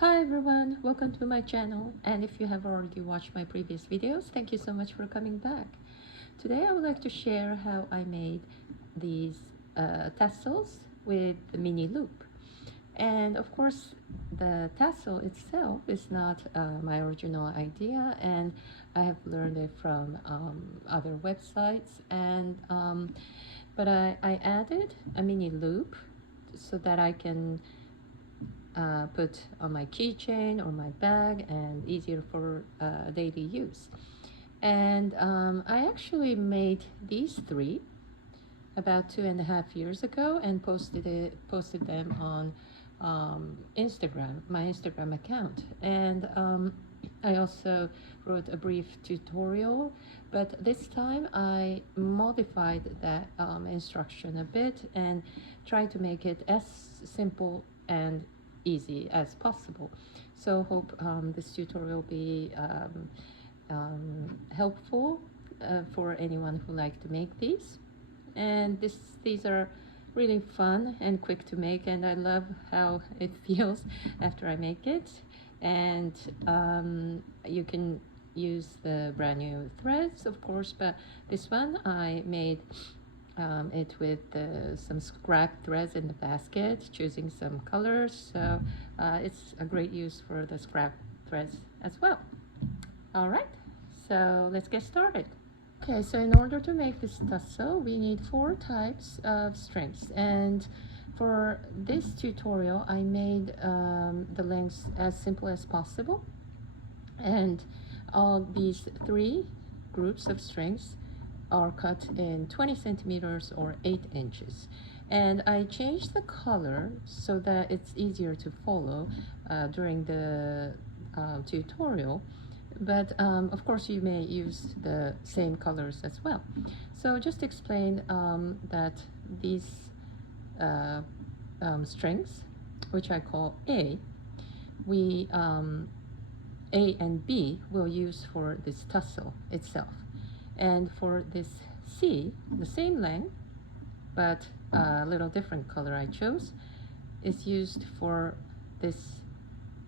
Hi everyone, welcome to my channel, and if you have already watched my previous videos, thank you so much for coming back. Today I would like to share how I made these tassels with the mini loop. And of course the tassel itself is not my original idea, and I have learned it from other websites, and but I added a mini loop so that I can put on my keychain or my bag and easier for daily use. And I actually made these three about 2.5 years ago and posted them on Instagram, my Instagram account. And I also wrote a brief tutorial, but this time I modified that instruction a bit and tried to make it as simple and easy as possible. So hope this tutorial will be helpful for anyone who like to make these. And these are really fun and quick to make, and I love how it feels after I make it. And you can use the brand new threads, of course, but this one I made it with some scrap threads in the basket, choosing some colors, so it's a great use for the scrap threads as well. All right, so let's get started. Okay, so in order to make this tassel, we need 4 types of strings, and for this tutorial I made the lengths as simple as possible, and all these 3 groups of strings are cut in 20 centimeters or 8 inches. And I changed the color so that it's easier to follow during the tutorial. But of course you may use the same colors as well. So just explain that these strings, which I call A, A and B will use for this tassel itself. And for this C, the same length, but a little different color I chose, is used for this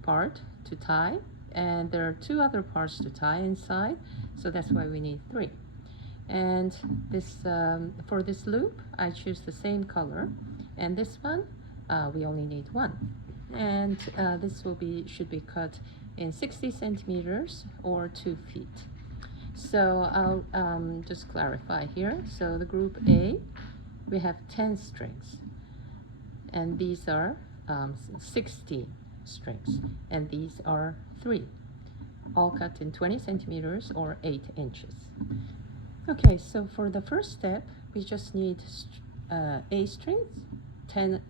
part to tie, and there are 2 other parts to tie inside, so that's why we need 3. And this for this loop I choose the same color, and this one we only need 1. And this should be cut in 60 centimeters or 2 feet. So I'll just clarify here. So the group A, we have 10 strings, and these are 60 strings, and these are 3, all cut in 20 centimeters or 8 inches. Okay, so for the first step, we just need A strings, 10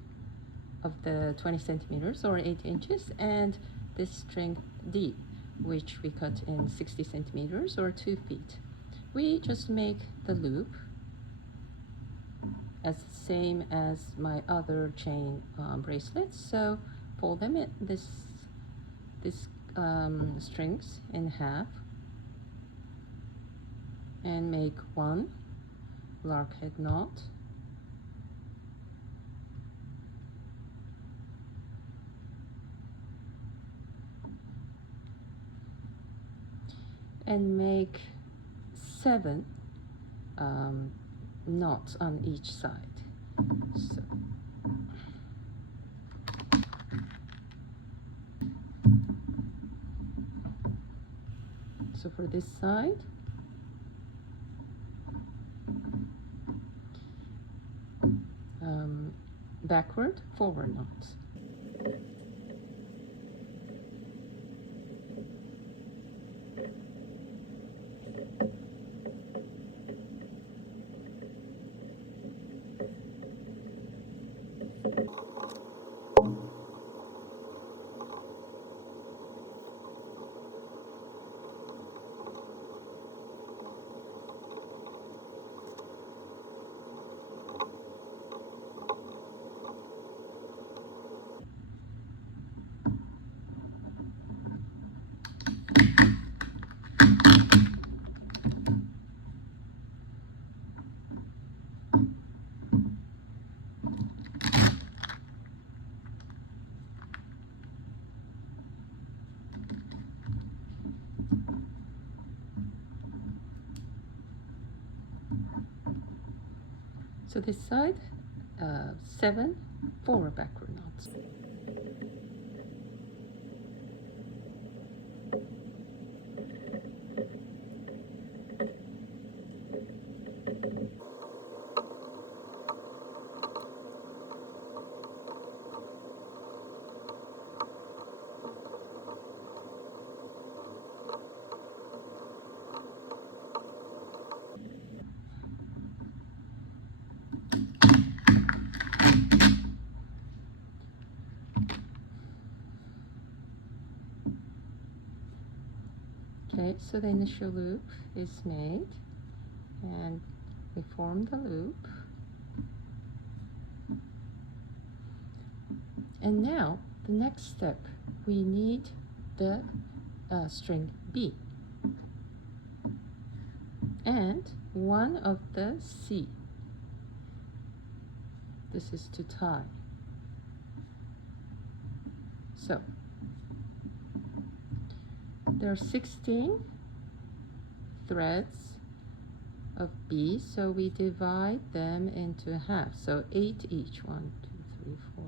of the 20 centimeters or 8 inches, and this string D, which we cut in 60 centimeters or 2 feet. We just make the loop as the same as my other chain bracelets. So fold them in this strings in half and make 1 lark head knot, and make 7 knots on each side. So for this side, backward, forward knots. So this side, 7 forward backward knots. Okay, so the initial loop is made, and we form the loop. And now, the next step, we need the string B and one of the C. This is to tie. So, there are 16 threads of B, so we divide them into half. So 8 each. 1, 2, 3, 4,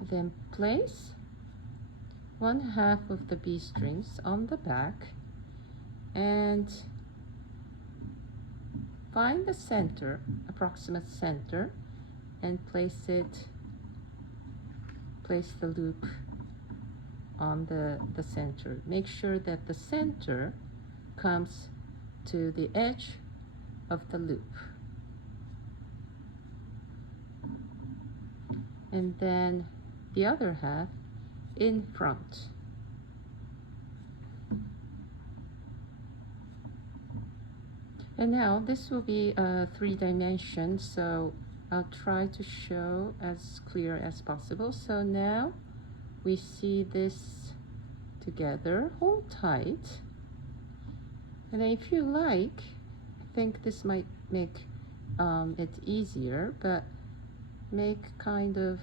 8. Then place 1/2 of the B strings on the back and find the center, approximate center, and place the loop on the center. Make sure that the center comes to the edge of the loop. And then the other half in front. And now this will be 3 dimensions, so I'll try to show as clear as possible. So now we see this together, hold tight, and then if you like, I think this might make it easier, but make kind of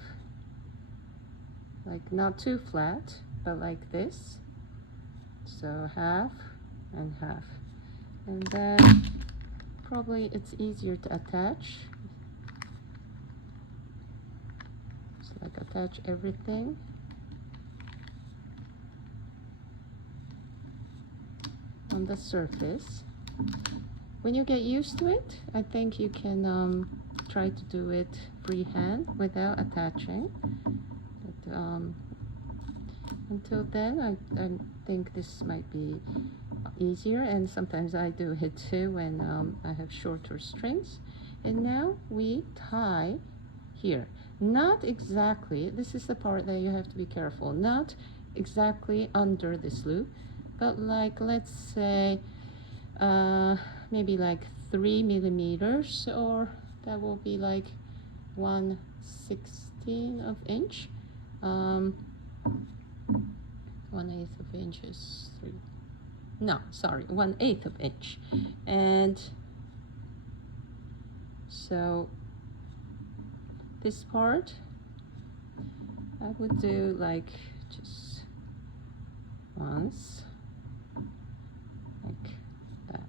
like not too flat, but like this. So half and half, and then probably it's easier to attach. Just like attach everything. On the surface. When you get used to it, I think you can try to do it freehand without attaching. But until then, I think this might be easier, and sometimes I do it too when I have shorter strings. And now we tie here. Not exactly, this is the part that you have to be careful, not exactly under this loop, but like, let's say maybe like 3 millimeters, or that will be like 1/16 of inch. 1/8 of inch is 3. No, sorry, 1/8 of inch. And so this part I would do like just once. Like that.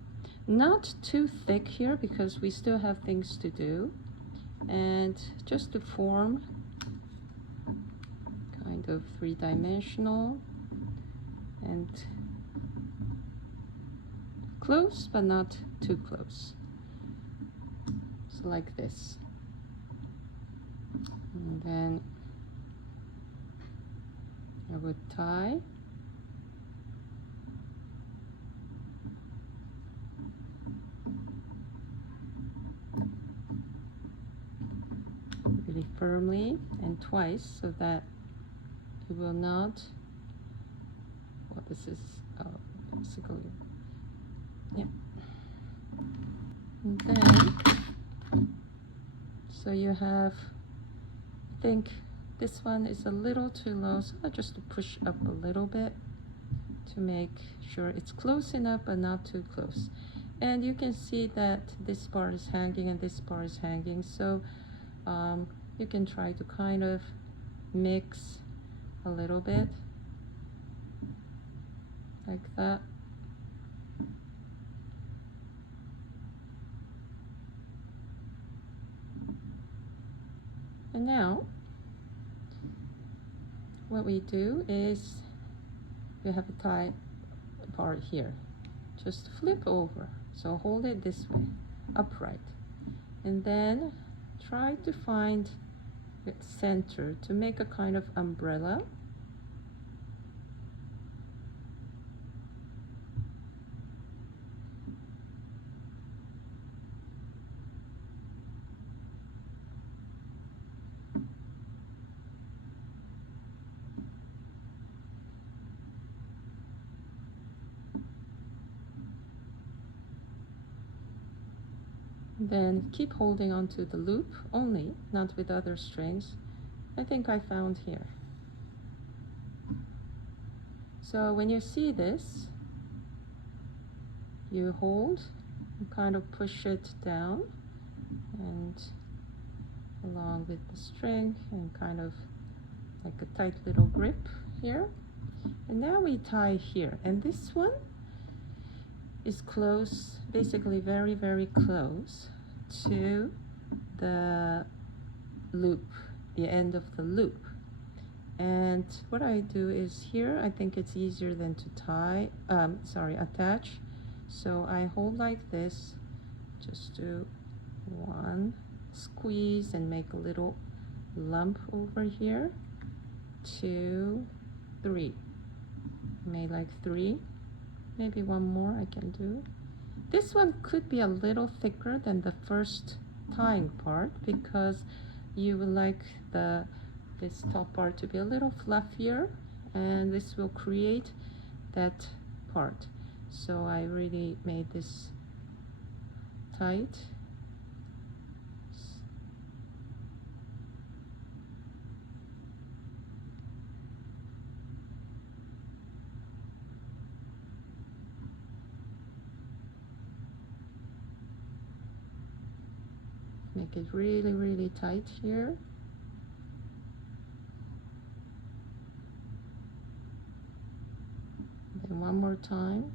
Not too thick here because we still have things to do, and just to form kind of 3-dimensional and close but not too close. So like this. And then I would tie. Really firmly and twice so that it will not, well, this is basically, yeah. And then, so you have, I think this one is a little too low, so I just push up a little bit to make sure it's close enough but not too close. And you can see that this part is hanging and this part is hanging, so you can try to kind of mix a little bit like that. And now what we do is we have a tie part here. Just flip over. So hold it this way, upright. And then try to find the center to make a kind of umbrella. Then keep holding onto the loop only, not with other strings. I think I found here. So when you see this, you hold, you kind of push it down and along with the string and kind of like a tight little grip here. And now we tie here, and this one is close, basically very, very close to the loop, the end of the loop. And what I do is here, I think it's easier than to tie, attach. So I hold like this, just do one squeeze and make a little lump over here, 2, 3. Made like 3. Maybe one more I can do. This one could be a little thicker than the first tying part because you would like this top part to be a little fluffier, and this will create that part. So I really made this tight. Make it really, really tight here. Then one more time.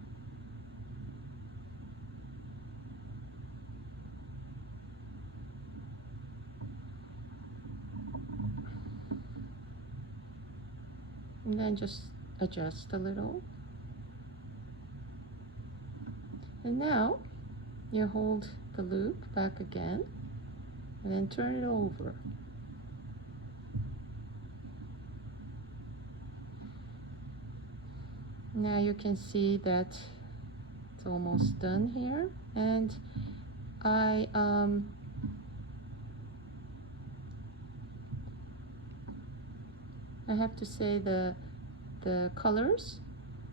And then just adjust a little. And now you hold the loop back again and then turn it over. Now you can see that it's almost done here, and I have to say the colors,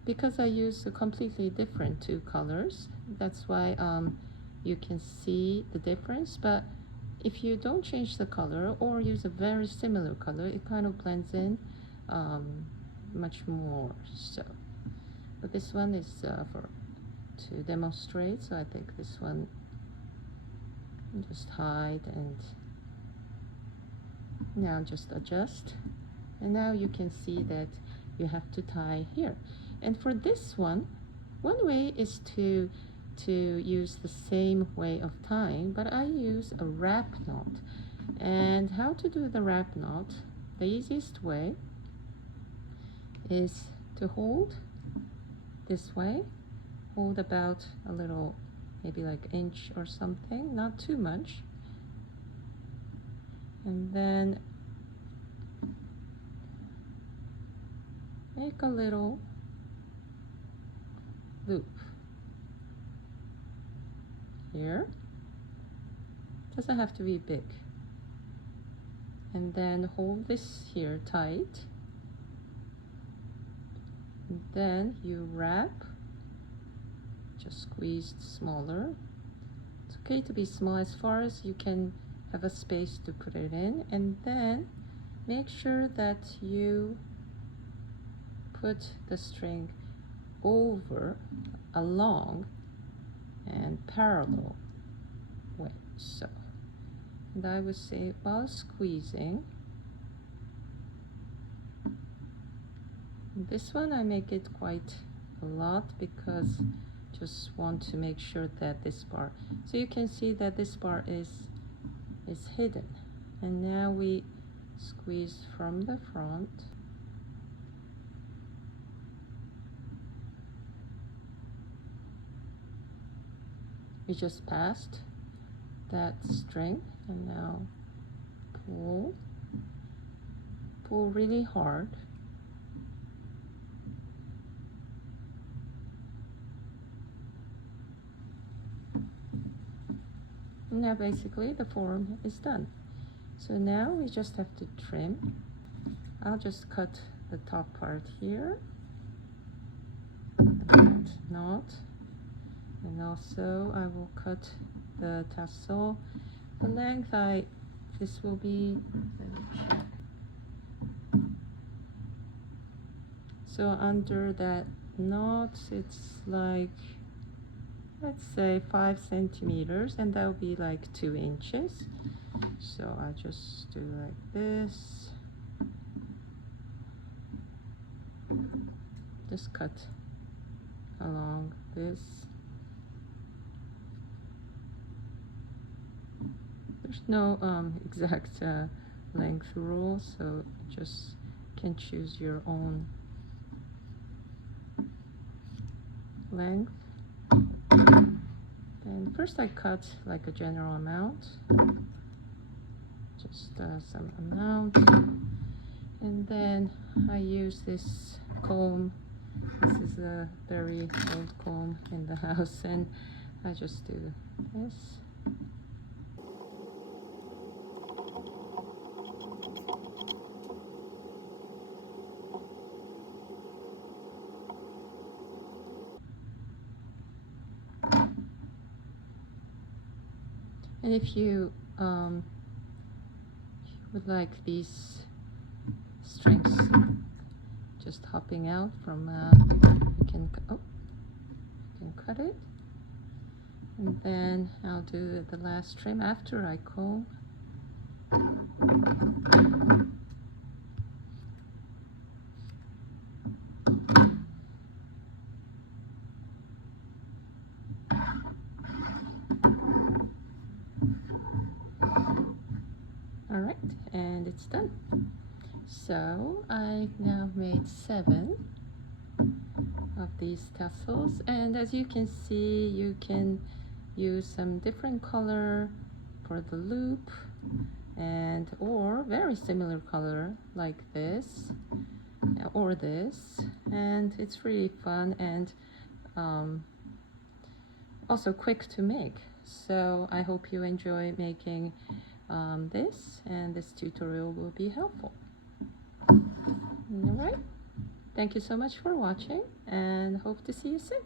because I use a completely different 2 colors, that's why you can see the difference. But if you don't change the color or use a very similar color, it kind of blends in much more. So, but this one is to demonstrate, so I think this one just hide, and now just adjust. And now you can see that you have to tie here. And for this one way is to use the same way of tying, but I use a wrap knot. And how to do the wrap knot, the easiest way is to hold this way, hold about a little, maybe like inch or something, not too much, and then make a little loop here. Doesn't have to be big. And then hold this here tight. And then you wrap, just squeezed smaller. It's okay to be small as far as you can have a space to put it in. And then make sure that you put the string over, along, and parallel way. So, and I would say while squeezing, this one I make it quite a lot because just want to make sure that this part, so you can see that this part is hidden. And now we squeeze from the front. We just passed that string, and now pull really hard. And now basically the form is done. So now we just have to trim. I'll just cut the top part here, that knot, and also I will cut the tassel. The length this will be, let me check. So under that knot, it's like, let's say 5 centimeters, and that will be like 2 inches. So I just do like this. Just cut along this. There's no exact length rule, so just can choose your own length. And first I cut like a general amount, just some amount, and then I use this comb. This is a very old comb in the house, and I just do this. And if you would like these strings just hopping out from, you can cut it, and then I'll do the last trim after I comb. All right, and it's done. So I now made 7 of these tassels, and as you can see, you can use some different color for the loop, and or very similar color like this or this, and it's really fun and also quick to make. So I hope you enjoy making this, and this tutorial will be helpful. All right, thank you so much for watching, and hope to see you soon.